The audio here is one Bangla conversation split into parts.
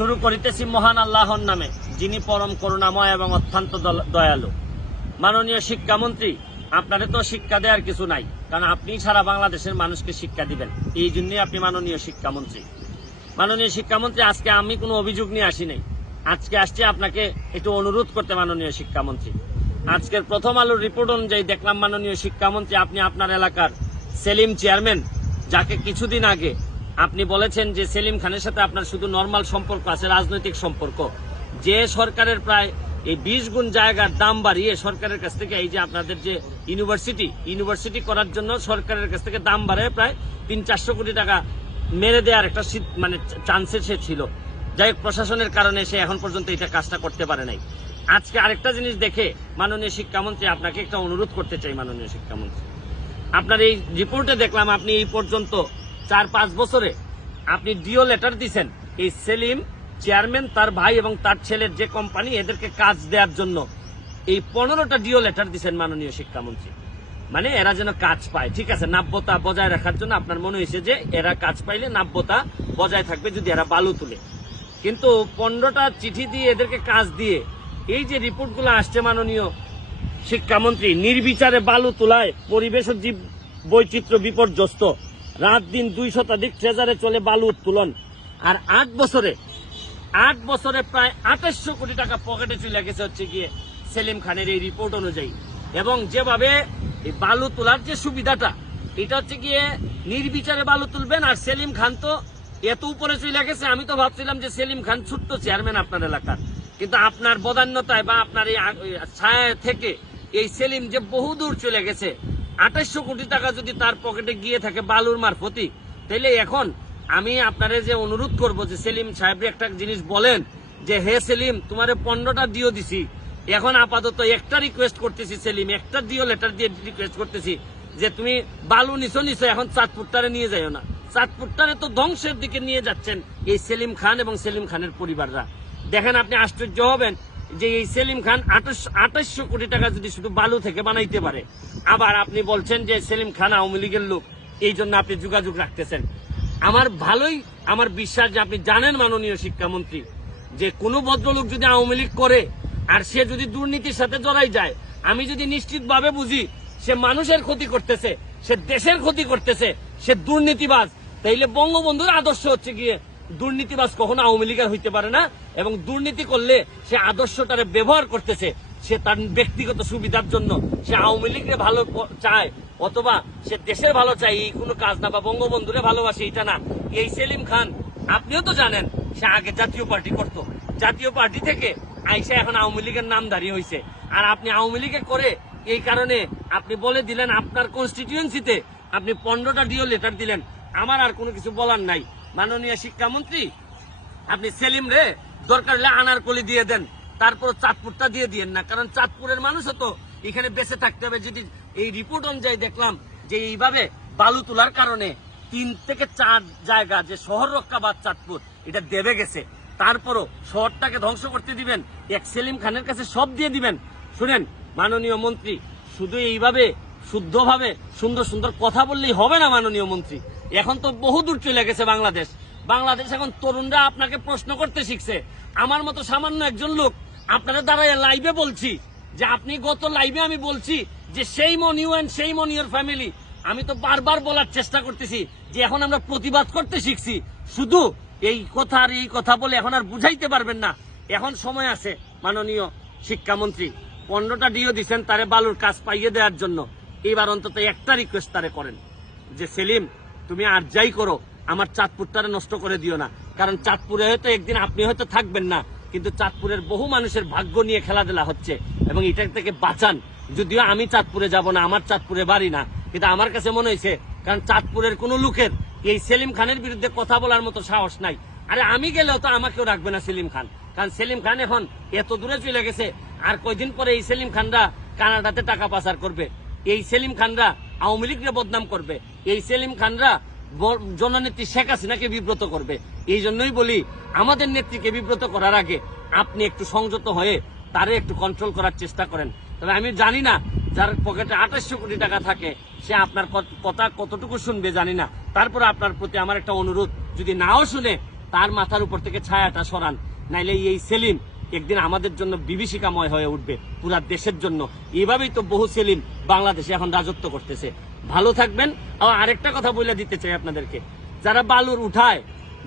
শুরু করিতেছি মহান আল্লাহর নামে, যিনি পরম করুণাময় এবং অত্যন্ত দয়ালু। মাননীয় শিক্ষামন্ত্রী, আপনারে তো শিক্ষা দেওয়ার কিছু নাই, কারণ আপনি সারা বাংলাদেশের মানুষকে শিক্ষা দিবেন, এই জন্যই আপনি মাননীয় শিক্ষামন্ত্রী। মাননীয় শিক্ষামন্ত্রী, আজকে আমি কোনো অভিযোগ নিয়ে আসি নাই, আজকে আসছি আপনাকে একটু অনুরোধ করতে। মাননীয় শিক্ষামন্ত্রী, আজকের প্রথম আলোর রিপোর্ট অনুযায়ী দেখলাম মাননীয় শিক্ষামন্ত্রী, আপনি আপনার এলাকার সেলিম চেয়ারম্যান, যাকে কিছুদিন আগে আপনি বলেছেন যে সেলিম খানের সাথে আপনার শুধু নরমাল সম্পর্ক আছে, রাজনৈতিক সম্পর্ক, যে সরকারের প্রায় এই 20 গুণ জায়গার দাম বাড়িয়ে সরকারের কাছ থেকে, এই যে আপনাদের যে ইউনিভার্সিটি করার জন্য সরকারের কাছ থেকে দাম বাড়ায় প্রায় 300-400 কোটি টাকা মেরে দেওয়ার একটা মানে চান্সে সে ছিল। যাই হোক, প্রশাসনের কারণে সে এখন পর্যন্ত এটা কাজটা করতে পারে নাই। আজকে আরেকটা জিনিস দেখে মাননীয় শিক্ষামন্ত্রী, আপনাকে একটা অনুরোধ করতে চাই। মাননীয় শিক্ষামন্ত্রী, আপনার এই রিপোর্টে দেখলাম আপনি এই পর্যন্ত 4-5 বছরে আপনি ডিও লেটার দিচ্ছেন এই সেলিম চেয়ারম্যান, তার ভাই এবং তার ছেলের যে কোম্পানি, এদেরকে কাজ দেওয়ার জন্য এই 15টা ডিও লেটার দিচ্ছেন মাননীয় শিক্ষামন্ত্রী। মানে এরা যেন কাজ পায়, ঠিক আছে, নাব্যতা বজায় রাখার জন্য আপনার মনে হয়েছে যে এরা কাজ পাইলে নাব্যতা বজায় থাকবে যদি এরা বালু তুলে। কিন্তু 15টা চিঠি দিয়ে এদেরকে কাজ দিয়ে এই যে রিপোর্টগুলো আসছে মাননীয় শিক্ষামন্ত্রী, নির্বিচারে বালু তোলায় পরিবেশ ও জীব বৈচিত্র্য বিপর্যস্ত, রাত দিন 2 শতাধিক ট্রেজারে চলে বালু উত্তোলন, আর 8 বছরে প্রায় 2800 কোটি টাকা পকেটে চলে গেছে হচ্ছে গিয়ে সেলিম খানের এই রিপোর্ট অনুযায়ী। এবং যেভাবে এই বালু তোলার যে সুবিধাটা, এটা হচ্ছে গিয়ে নির্বিচারে বালু তুলবেন, আর সেলিম খান তো এত উপরে চলে গেছে, আমি তো ভাবছিলাম যে সেলিম খান ছোট্ট চেয়ারম্যান আপনার এলাকার, কিন্তু আপনার বদান্যতায় বা আপনার এই ছায়া থেকে এই সেলিম যে বহুদূর চলে গেছে। 2800 কোটি টাকা যদি তার পকেটে গিয়ে থাকে বালুর মারফতি, তাইলে এখন আমি আপনারে যে অনুরোধ করব যে সেলিম সাহেব একটা জিনিস বলেন যে, হে সেলিম, তোমারে 15টা ডিও দিছি, এখন আপাতত একটা রিকোয়েস্ট করতেছি সেলিম, একটা ডিও লেটার দিয়ে রিকোয়েস্ট করতেছি যে তুমি বালু নিছো, এখন চাঁদপুরটারে নিয়ে যাইও না। চাঁদপুরটারে তো ধ্বংসের দিকে নিয়ে যাচ্ছেন এই সেলিম খান এবং সেলিম খানের পরিবাররা। দেখেন, আপনি আশ্চর্য হবেন যে এই সেলিম খান 2800 কোটি টাকা যদি শুধু বালু থেকে বানাইতে পারে, আবার আপনি বলছেন যে সেলিম খান আওয়ামী লীগের লোক, এই জন্য আপনি যোগাযোগ রাখতেছেন। আমার বিশ্বাস যে আপনি জানেন মাননীয় শিক্ষামন্ত্রী, যে কোনো ভদ্রলোক যদি আওয়ামী লীগ করে আর সে যদি দুর্নীতির সাথে জড়াই যায়, আমি যদি নিশ্চিতভাবে বুঝি সে মানুষের ক্ষতি করতেছে, সে দেশের ক্ষতি করতেছে, সে দুর্নীতিবাজ, তাইলে বঙ্গবন্ধুর আদর্শ হচ্ছে গিয়ে দুর্নীতিবাজ কখনো আওয়ামী লীগের হইতে পারে না। এবং দুর্নীতি করলে সে আদর্শটারে ব্যবহার করতেছে, সে তার ব্যক্তিগত সুবিধার জন্য সে আওয়ামী লীগকে ভালো চায়, অথবা সে দেশের ভালো চায়, এই কোনো কাজ না, বা বঙ্গবন্ধুরে ভালোবাসে এটা না। এই সেলিম খান, আপনিও তো জানেন, সে আগে জাতীয় পার্টি করত, জাতীয় পার্টি থেকে আইসা এখন আওয়ামী লীগের নামধারী হয়েছে। আর আপনি আওয়ামী লীগে করে এই কারণে আপনি বলে দিলেন আপনার কনস্টিটিউয়েন্সিতে আপনি 15টা ডিও লেটার দিলেন। আমার আর কোনো কিছু বলার নাই। মাননীয় শিক্ষামন্ত্রী, আপনি সেলিম রে দরকার হলে আনারকলি দিয়ে দেন, তারপর চাঁদপুরটা দিয়ে দিয়েন না, কারণ চাঁদপুরের মানুষও তো এখানে বেঁচে থাকতে হবে। যদি এই রিপোর্ট অনুযায়ী দেখলাম যে এইভাবে বালু তোলার কারণে 3 থেকে 4 জায়গা যে শহর রক্ষাবাদ চাঁদপুর, এটা দেবে গেছে, তারপরও শহরটাকে ধ্বংস করতে দিবেন, এক সেলিম খানের কাছে সব দিয়ে দিবেন। শুনেন মাননীয় মন্ত্রী, শুধু এইভাবে শুদ্ধভাবে সুন্দর সুন্দর কথা বললেই হবে না মাননীয় মন্ত্রী। এখন তো বহুদূর চলে গেছে বাংলাদেশ এখন তরুণরা আপনাকে প্রশ্ন করতে শিখছে। আমার মতো সামান্য একজন লোক আপনারা দাঁড়ায় লাইভে বলছি যে, আপনি গত লাইভে আমি বলছি যে সেই মনিউ অ্যান্ড সেই মনিউর ফ্যামিলি, আমি তো বারবার বলার চেষ্টা করতেছি যে এখন আমরা প্রতিবাদ করতে শিখছি। শুধু এই কথা বলে এখন আর বুঝাইতে পারবেন না। এখন সময় আছে মাননীয় শিক্ষামন্ত্রী, 15টা ডিও দিচ্ছেন তারে বালুর কাজ পাইয়ে দেওয়ার জন্য, এইবার অন্তত একটা রিকোয়েস্ট তারে করেন যে, সেলিম, তুমি আর যাই করো, আমার চাঁদপুরটারে নষ্ট করে দিও না। কারণ চাঁদপুরে হয়তো একদিন আপনি হয়তো থাকবেন না, কিন্তু চাঁদপুরের বহু মানুষের ভাগ্য নিয়ে খেলাধুলা হচ্ছে, এবং এটা থেকে বাঁচান। যদিও আমি চাঁদপুরে যাব না, আমার চাঁদপুরে বাড়ি না, কিন্তু আমার কাছে মনে হয়েছে, কারণ চাঁদপুরের কোনো লোকের এই সেলিম খানের বিরুদ্ধে কথা বলার মতো সাহস নাই। আরে আমি গেলেও তো আমাকেও রাখবে না সেলিম খান, কারণ সেলিম খান এখন এত দূরে চলে গেছে। আর কয়দিন পরে এই সেলিম খানরা কানাডাতে টাকা পাচার করবে, এই সেলিম খানরা আওয়ামী লীগকে বদনাম করবে, এই সেলিম খানরা জননেত্রী শেখ হাসিনাকে বিব্রত করবে। এই জন্যই বলি, আমাদের নেত্রীকে বিব্রত করার আগে আপনি একটু সংযত হয়ে তারে একটু কন্ট্রোল করার চেষ্টা করেন। তবে আমি জানি না যার পকেটে 2800 কোটি টাকা থাকে সে আপনার কথা কতটুকু শুনবে জানি না। তারপরে আপনার প্রতি আমার একটা অনুরোধ, যদি নাও শুনে তার মাথার উপর থেকে ছায়াটা সরান, নাইলে এই সেলিম একদিন আমাদের জন্য বিভীষিকাময় হয়ে উঠবে পুরা দেশের জন্য। এইভাবেই তো বহু সেলিম বাংলাদেশে এখন রাজত্ব করতেছে। ভালো থাকবেন। আরেকটা কথা বলে দিতে চাই আপনাদেরকে, যারা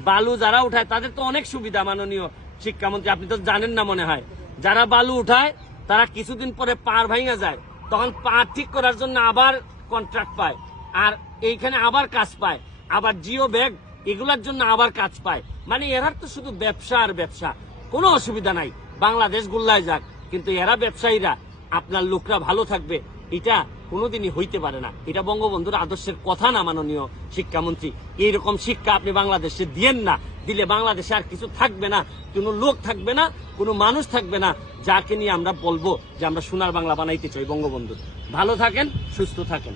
বালু যারা উঠায় তাদের তো অনেক সুবিধা। মাননীয় শিক্ষামন্ত্রী, আপনি তো জানেন না মনে হয়, যারা বালু উঠায় তারা কিছুদিন পরে পার ভাঙা যায়, তখন পা ঠিক করার জন্য আবার কন্ট্রাক্ট পায়, আর এইখানে আবার কাজ পায়, আবার জিও ব্যাগ এগুলার জন্য আবার কাজ পায়। মানে এরা তো শুধু ব্যবসা আর ব্যবসা, কোনো অসুবিধা নাই, বাংলাদেশ গুল্লায় যাক, কিন্তু এরা ব্যবসায়ীরা, আপনার লোকরা ভালো থাকবে এটা কোনোদিনই হইতে পারে না। এটা বঙ্গবন্ধুর আদর্শের কথা না। মাননীয় শিক্ষামন্ত্রী, এইরকম শিক্ষা আপনি বাংলাদেশে দিয়েন না। দিলে বাংলাদেশে আর কিছু থাকবে না, কোনো লোক থাকবে না, কোনো মানুষ থাকবে না যাকে নিয়ে আমরা বলবো যে আমরা সোনার বাংলা বানাইতে চাই বঙ্গবন্ধু। ভালো থাকেন, সুস্থ থাকেন।